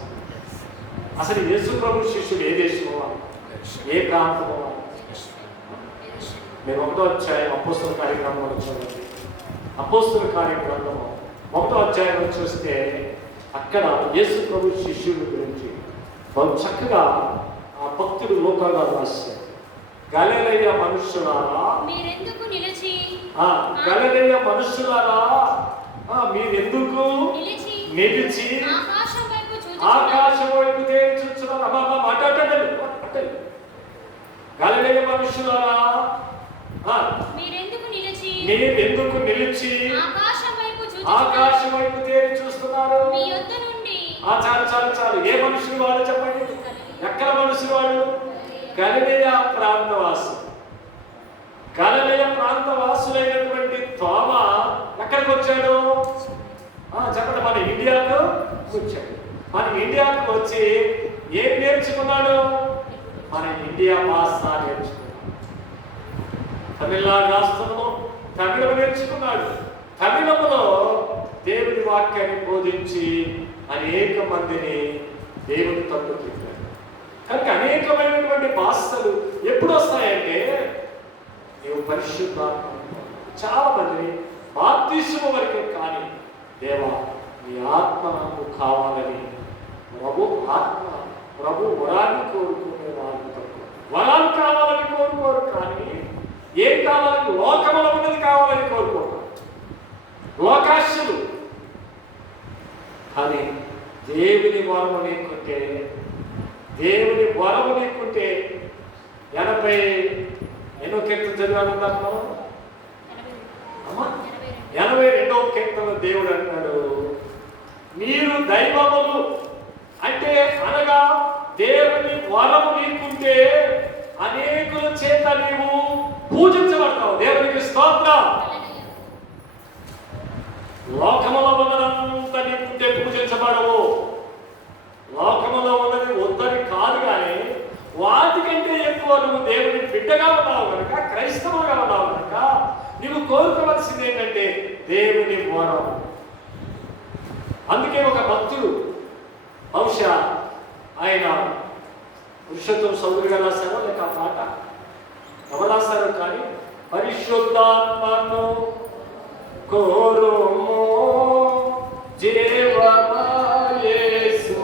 అసలు యేసు ప్రభు శిష్యుడు ఏ దేశమో, ఏ ప్రాంతమో. నేను 1వ అధ్యాయం అపోస్తల కార్యక్రమంలో చూడండి. అపోస్తల కార్యక్రమం 1వ అధ్యాయంలో చూస్తే అక్కడ యేసు ప్రభు శిష్యుల గురించి వాళ్ళు చక్కగా ఆ భక్తుడు లోకాగా రాశారు. గలిలయ మనుష్యులారా, మీరెందుకు నిలిచి గలిలయ మనుష్యులారా, మీరెందుకు నిలిచి ఆకాశం వైపు తేరి చూస్తున్నారు. గలిలయ మనుష్యులారా, మీరెందుకు నిలిచి ఆకాశం వైపు తేరి చూస్తున్నారు. మీ యొద్ద నుండి చాలు చాలు చాలు. ఏ మనుషులు వాళ్ళు చెప్పండి? ఎక్కడ మనుషులు వాళ్ళు? గలిలయ ప్రాంతవాసు. గలిలయ ప్రాంతవాసులైనటువంటి తోమా ఎక్కడికి వచ్చాడు? చెప్పండి. మన ఇండియాకు వచ్చాడు. మన ఇండియాకు వచ్చి ఏం నేర్చుకున్నాడు? మన ఇండియా భాష నేర్చుకున్నాడు. తమిళనాడు రాష్ట్రంలో తమిళం నేర్చుకున్నాడు. తమిళములో దేవుని వాక్యాన్ని బోధించి అనేక మందిని దేవుని తట్టు తిప్పాడు. కనుక అనేకమైనటువంటి భాషలు ఎప్పుడు వస్తాయంటే నీవు పరిశుద్ధాత్మ. చాలా మంది బాప్తిస్మము వరకే, కానీ దేవా నీ ఆత్మ నాకు కావాలని ప్రభు వరాన్ని కోరుకునే వాళ్ళు తక్కువ. వరాలు కావాలని కోరుకోరు, కానీ ఏం కావాలని? లోకములో ఉన్నది కావాలని కోరుకోరు. లోకాశులు. కానీ దేవుని వరము నీకుంటే, దేవుని వరము నీకుంటే 80 కీర్తన చదివాను మనం. 82వ కీర్తనలో దేవుడు అంటాడు, మీరు దైవములు అంటే అనగా దేవుని వరము నీకుంటే అనేకుల చేత నీవు పూజించబడతావు. దేవునికి స్తోత్రం. లోకములో ఉన్నదంతా నీకుంటే పూజించబడవు. లోకములో ఉన్నది వద్దని కాదు, కానీ వాటికంటే ఎక్కువ నువ్వు దేవుని బిడ్డగా ఉన్నావు కనుక, క్రైస్తవుగా ఉన్నావు కనుక నువ్వు కోరుకోవలసింది ఏంటంటే దేవుని వరం. అందుకే ఒక భక్తుడు, బహుశా ఆయన పురుషోత్తం సౌదరి గారు రాశారో లేక ఆ పాట ఎవరు రాశారో, కానీ పరిశుద్ధాత్మను కోరుము జీవమా యేసు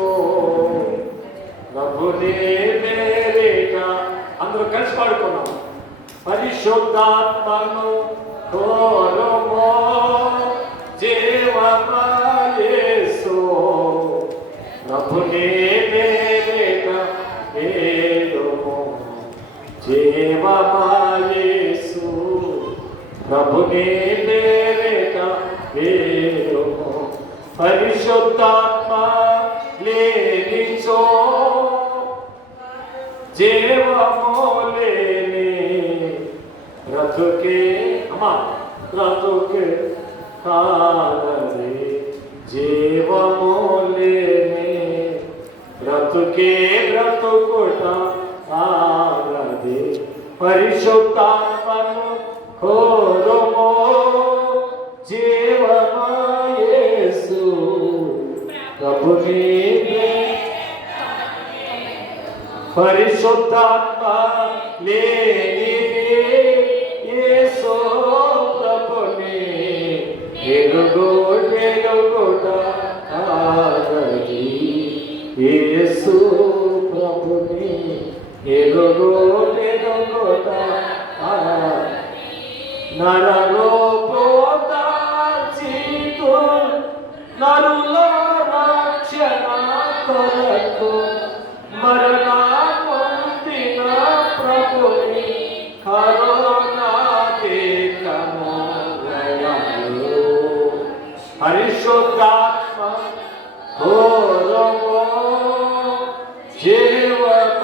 ప్రభునే మేరేగా. అందరూ కలిసి పాడుకున్నాం. పరిశుద్ధాత్మను కోరుము జీవమా యేసు ప్రభునే మేరేగా వేడుము. జీవమా యేసు ప్రభునే మేరేగా వేడుము. పరిశుద్ధాత్మ లేనిచో జీవము లేని బ్రతుకే బ్రతుకే కాలది. జీవము లేని బ్రతుకే బ్రతుకుట ఆగది. పరిశుద్ధాత్మను కోరుము జీవమా యేసు ప్రభునే. పరిశుద్ధాత్మ లేనిది యేసు ప్రభునే ఎరుగుట ఆగది. యేసు ప్రభునే ఎరుగుట నరలోపోతాచితు నరుల రక్షణ కొరకు మరణ పొందిన ప్రభుని కరుణా దేకము పరిశుద్ధాత్మ హోరమో జీవమాయేసు.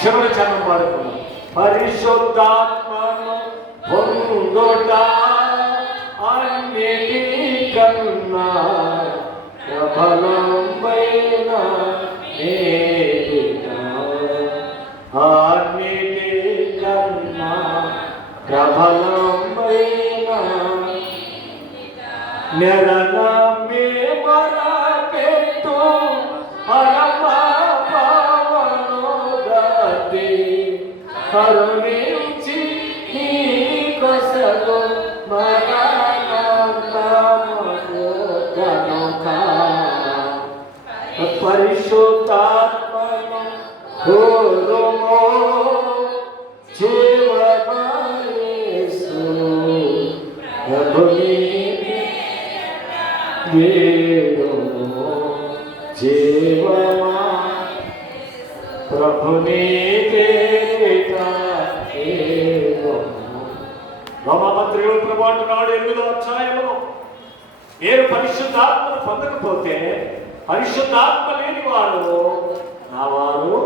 చివరి చరణం పాడుకున్నాం. పరిశుద్ధాత్మను పొందుట అన్నిటికన్నా ప్రబలమైన నేటిట, అన్నిటికన్నా ప్రబలమైన నెరనమ్మే మరపెట్టు పరమ పావనోదతి కరుణించి నీ కొసలు పరిశుద్ధాత్మను హోరమో జీవమాయేసు. ప్రభుని వేడుము జీవమా ప్రభుని పేరిట వేడుము. రోమపత్రికలో ప్రభు అంటున్నాడు 8వ అధ్యాయంలో, నేను పరిశుద్ధాత్మను పొందకపోతే పరిశుద్ధాత్మ లేని వారు నా వారు.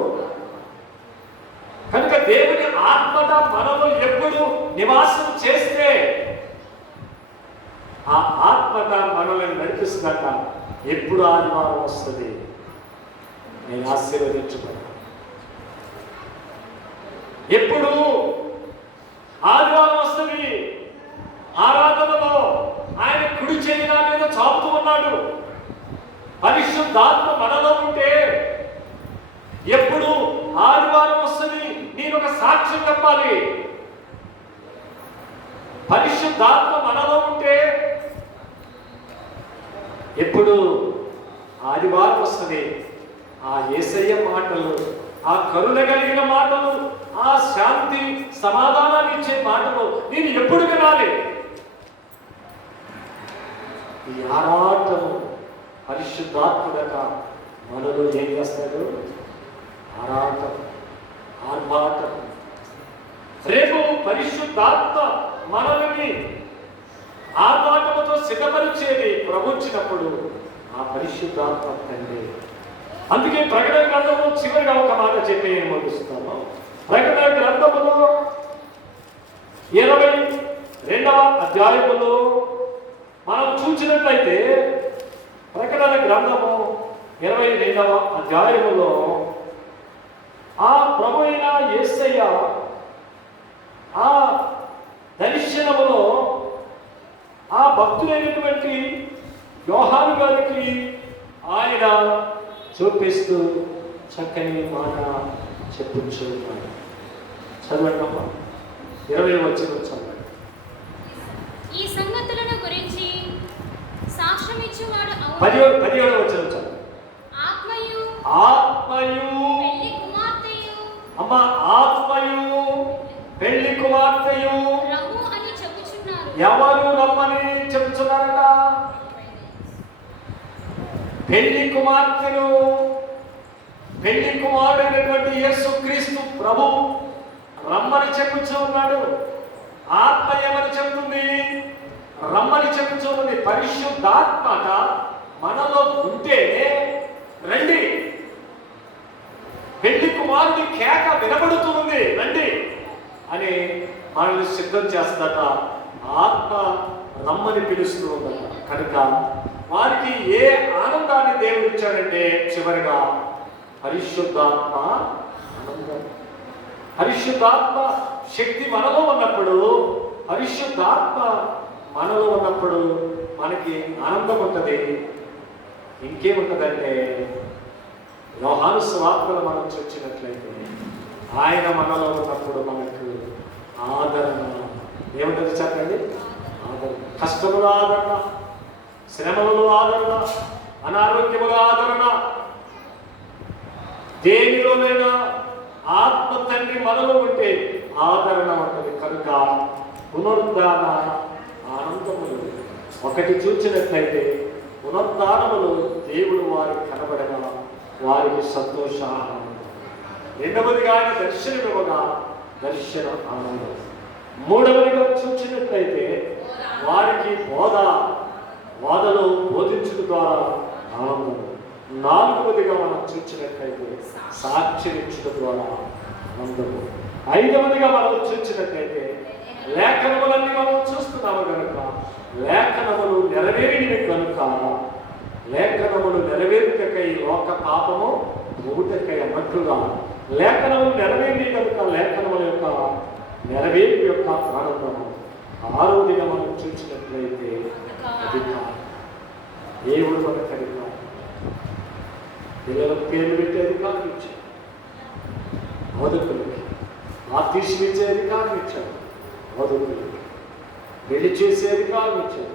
కనుక దేవుని ఆత్మట మనలో ఎప్పుడు నివాసం చేస్తే ఆ ఆత్మట మనల్ని నడిపిస్తుందట. ఎప్పుడు ఆదివారం వస్తుంది నేను ఆశీర్వదించుకున్నాను. ఎప్పుడు ఆదివారం వస్తుంది ఆరాధనలో ఆయన కుడి చేయి నా మీద చాపుతూ ఉన్నాడు. పరిశుద్ధాత్మ మనలో ఉంటే ఎప్పుడు ఆదివారం వస్తుంది నేను ఒక సాక్ష్యం చెప్పాలి. పరిశుద్ధాత్మ మనలో ఉంటే ఎప్పుడు ఆదివారం వస్తుంది ఆ యేసయ్య మాటలు, ఆ కరుణ కలిగిన మాటలు, ఆ శాంతి సమాధానాన్ని ఇచ్చే మాటలు నేను ఎప్పుడు వినాలి. ఈ ఆరాటము పరిశుద్ధాత్ముడట మనలో ఏం చేస్తాడు? ఆరాటం, ఆర్భాటం. రేపు పరిశుద్ధాత్మ మనల్ని ఆర్భాటముతో సిద్ధపరిచేది ప్రభుచ్చినప్పుడు ఆ పరిశుద్ధాత్మ తండ్రి. అందుకే ప్రకటన గ్రంథంలో చివరిగా ఒక మాట చెప్పి నేను ముగిస్తాను. ప్రకటన గ్రంథములో 22వ అధ్యాయములో మనం చూసినట్లయితే ప్రకటన గ్రంథము 22వ అధ్యాయములో ఆ ప్రభు అయిన యేసయ్య ఆ దర్శనములో ఆ భక్తులైనటువంటి యోహాను గారికి ఆయన చూపిస్తూ చక్కని మాట చెప్పుచ్చు. చదవండి అమ్మా, 20 వచ్చిన చదవండి. ఈ సంగతులను గురించి సాక్ష్యం ఇచ్చేవాడు 17 వచ్చిన చదవండి. ఆత్మయు పెళ్లి కుమార్తెయు అమ్మ, ఆత్మయు పెళ్లి కుమార్తెయు రమ్ము అని చెప్పుచున్నారు. ఎవరు రమ్మని చెప్తున్నారట? పెళ్లి కుమార్తెను, పెళ్లి కుమారుడైనటువంటి యేసుక్రీస్తు ప్రభు రమ్మని చెప్పుచూ ఉన్నాడు. ఆత్మ ఏమని చెప్తుంది? రమ్మని చెప్పుచూ ఉంది. పరిశుద్ధాత్మట మనలో ఉంటే రండి, పెళ్లి కుమారుడి కేక వినబడుతుంది రండి అని మనల్ని సిద్ధం చేస్తుందట. ఆత్మ రమ్మని పిలుస్తూ ఉందట. కనుక వారికి ఏ ఆనందాన్ని దేవుడు ఇచ్చాడంటే చివరిగా పరిశుద్ధాత్మ ఆనందం. పరిశుద్ధాత్మ శక్తి మనలో ఉన్నప్పుడు, పరిశుద్ధాత్మ మనలో ఉన్నప్పుడు మనకి ఆనందం ఉంటుంది. ఇంకేముంటుందంటే యోహాను సువార్తలు మనం చూసినట్లయితే ఆయన మనలో ఉన్నప్పుడు మనకు ఆదరణ ఏముంటుంది చెప్పండి? ఆదరణ. కష్టముల ఆదరణ, శ్రమలలో ఆదరణ, అనారోగ్యముల ఆదరణ, దేనిలోనైనా ఆత్మ తండ్రి మనలో ఉంటే ఆదరణ ఉంటుంది. కనుక పునరుద్ధాన ఆనందములు ఒకటి చూచినట్లయితే పునరుద్ధానములు దేవుడు వారికి కనబడగా వారికి సంతోష ఆనందం. రెండవదిగా ఆయన దర్శనం ఇవ్వగా దర్శన ఆనందం. మూడవదిగా చూసినట్లయితే వారికి బోధలో బోధించడం ద్వారా ఆనందం. నాలుగవదిగా మనం చూసినట్లయితే సాక్ష్యమిచ్చడం ద్వారా ఆనందము. ఐదవదిగా మనం చూసినట్లయితే లేఖనములన్నీ మనం చూస్తున్నాము కనుక లేఖనములు నెరవేరినవి కనుక లేఖనములు నెరవేరుటకై లోక పాపము మొగుటకై అన్నట్లుగా లేఖనములు నెరవేరి కనుక లేఖనముల యొక్క నెరవేర్పు యొక్క ఆనందము. ఆరోదిగా మనం చూసినట్లయితే అధికారం. దేవుడు మనకు అధికారం. పిల్లలకు పేరు పెట్టే అధికారం ఇచ్చాడు, బోధకులకి బాప్తీసం ఇచ్చే అధికారం ఇచ్చాడు, బోధకులకి పెళ్లి చేసే అధికారం ఇచ్చాడు.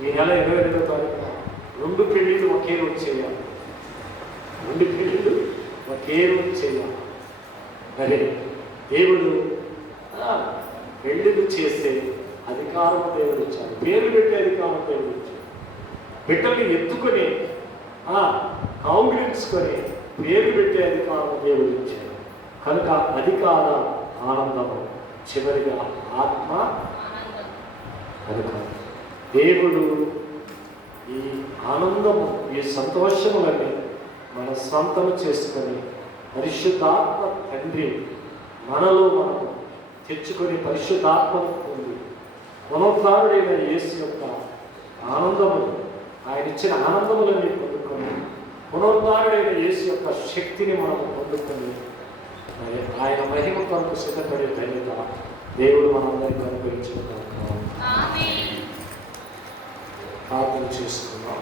ఈ నెల 22వ తారీఖున 2 పెళ్లిళ్ళు ఒకే రోజు చేయాలి. 2 పెళ్లిళ్ళు ఒకే రోజు చేయాలి. మరి దేవుడు పెళ్లిళ్ళు చేసే అధికారం దేవుడు ఇచ్చాడు, పేరు పెట్టే అధికారం దేవుడు ఇచ్చాడు. బిడ్డల్ని ఎత్తుకొని కౌగిలించుకొని పేరు పెట్టే అధికారం దేవుడు ఇచ్చాడు. కనుక అధికార ఆనందము, చివరిగా ఆత్మ కనుక దేవుడు ఈ ఆనందము, ఈ సంతోషములని మన సొంతము చేసుకొని పరిశుద్ధాత్మ తండ్రి మనలో మనము తెచ్చుకొని పరిశుద్ధాత్మను పొంది పునరుద్ధారుడైన యేసు యొక్క ఆనందములు, ఆయన ఇచ్చిన ఆనందములని పొందుకొని పునరుద్ధారుడైన యేసు యొక్క శక్తిని మనము పొందుకొని ఆయన మహిమ కొరకు సిద్ధపడే ధన్యత దేవుడు మనందరికీ అనుగ్రహించిన ప్రార్థన చేసుకున్నాం.